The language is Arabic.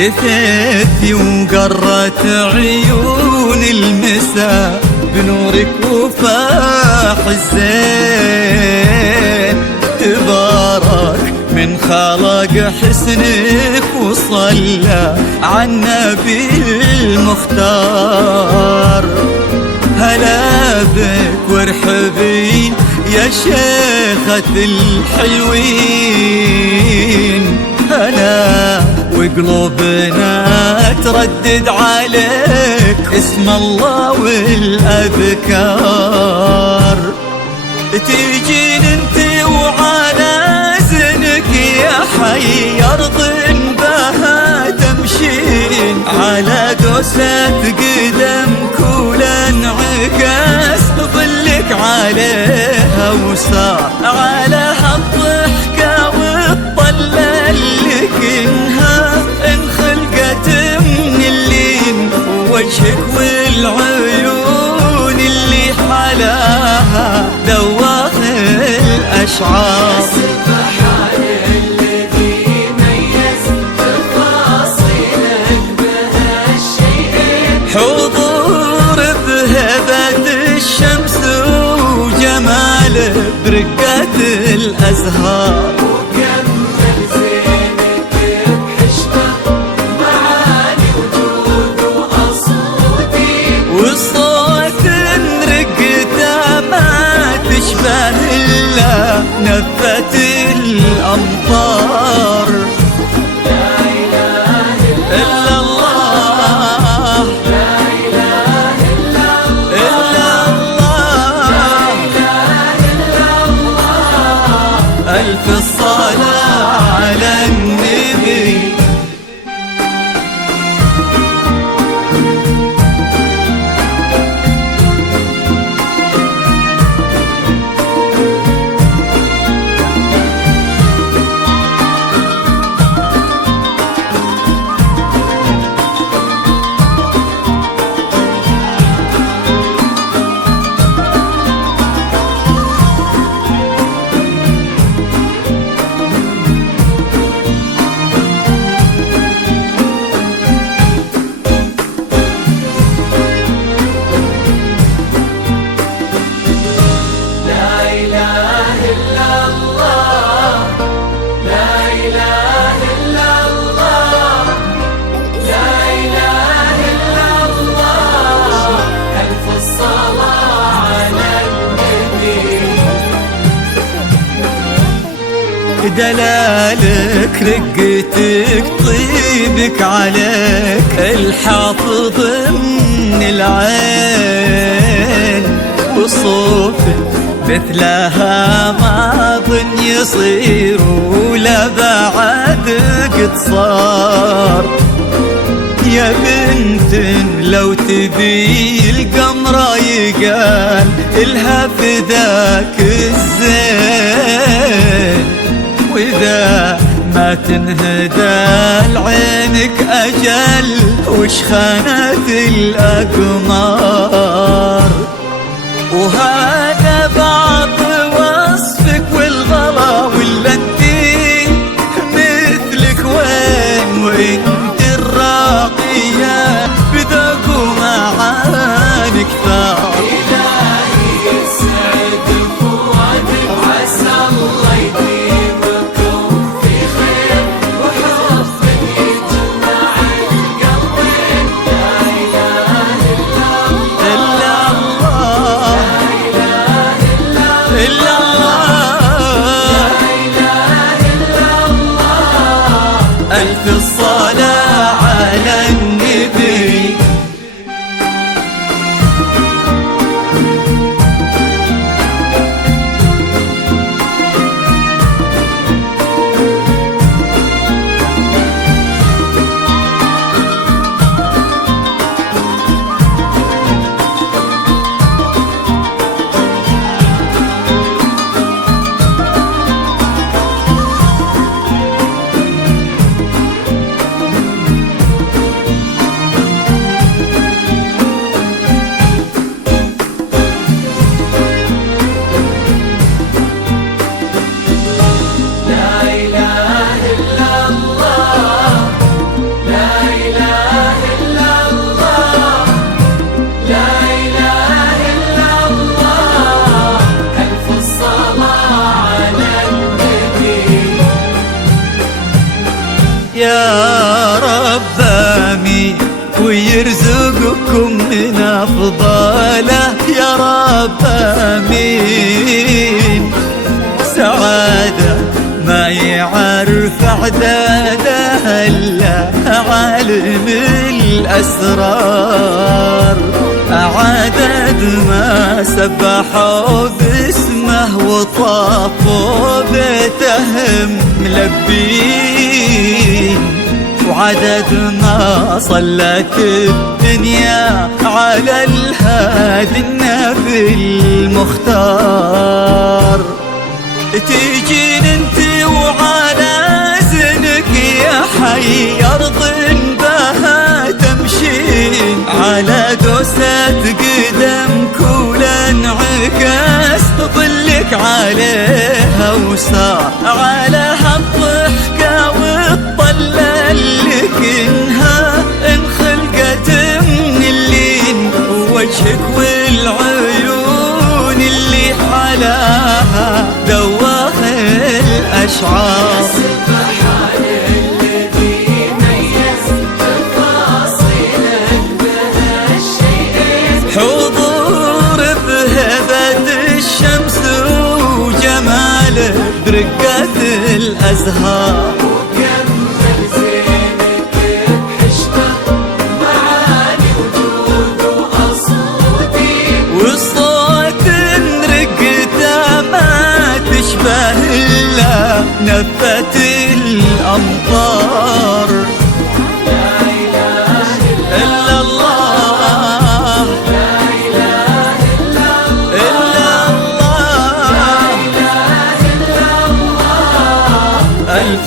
لثيتي وقرت عيون المساء بنورك وفاح الزين. تبارك من خلق حسنك وصلى على النبي المختار. هلا بك وارحبي يا شيخة الحلوين، هلا وقلوبنا تردد عليك اسم الله والأذكار. تيجين انت وعلى زنك يا حي أرض بها تمشين، على دوسة قدم كل انعكاس ظلك عليها وصار على هالضحكة والطلة اللي كنها انخلقت من اللين، وجهك والعيون اللي حلاها ذواق الأشعار. سبحان الذي ميز تفاصيلك بهالشيئين، حضور بهبة الشمس وجماله برقة الأزهار. وكمل زينك بحشمة معاني وجود وأصوتي، وصوت رقته ما تشبه إلا نفة الأمطار. لا إله إلا الله، لا إله إلا الله، إلا الله، لا إله إلا الله. ألف الصلاة على النبي. دلالك رقتك طيبك عليك الحافظ من العين، وصوفك مثلها ما ظن يصير ولا بعد قد صار. يا بنت لو تبي القمرة يقال إلها فداك الزين، وإذا ما تنهدى لعينك أجل وش خانت الأقمار. وهذا بعض وصفك والغلا ولا انتي مثلك وين، وانت الراقية بذوق ومعاني كثار. إلهي يسعد فؤادك وعسى الله يديمكم في خير، وحبك يجمع القلبين. لا إله إلا الله، إلا الله، لا إله إلا إلا الله، لا إله إلا الله. ألف الصلاة على النبي. يا رب آمين ويرزقكم من أفضاله يا رب آمين. سعادة ما يعرف عدادها إلا عالم الأسرار، عدد ما سبحوا باسمه وطافوا بيتهم ملبين، وعدد ما صلت الدنيا على الهادي النبي المختار. تيجين انت وعلى زنك يا حي أرض بها تمشين، على دوسة قدم كل انعكاس ظلك عليها وصار على هالضحكة والطلة اللي كنها انخلقت من اللين، وجهك والعيون اللي حلاها ذواق الأشعار. سبحان الذي ميز تفاصيلك بهالشيء، حضور بهبة الشمس وجماله برقة الأزهار، وكمل زينك بحشمة معاني وجود وأصوتي، والصوت رقته ما تشبه إلا نفة الأمطار. لا إله إلا الله لا إله إلا الله إلا الله لا إله إلا الله. ألف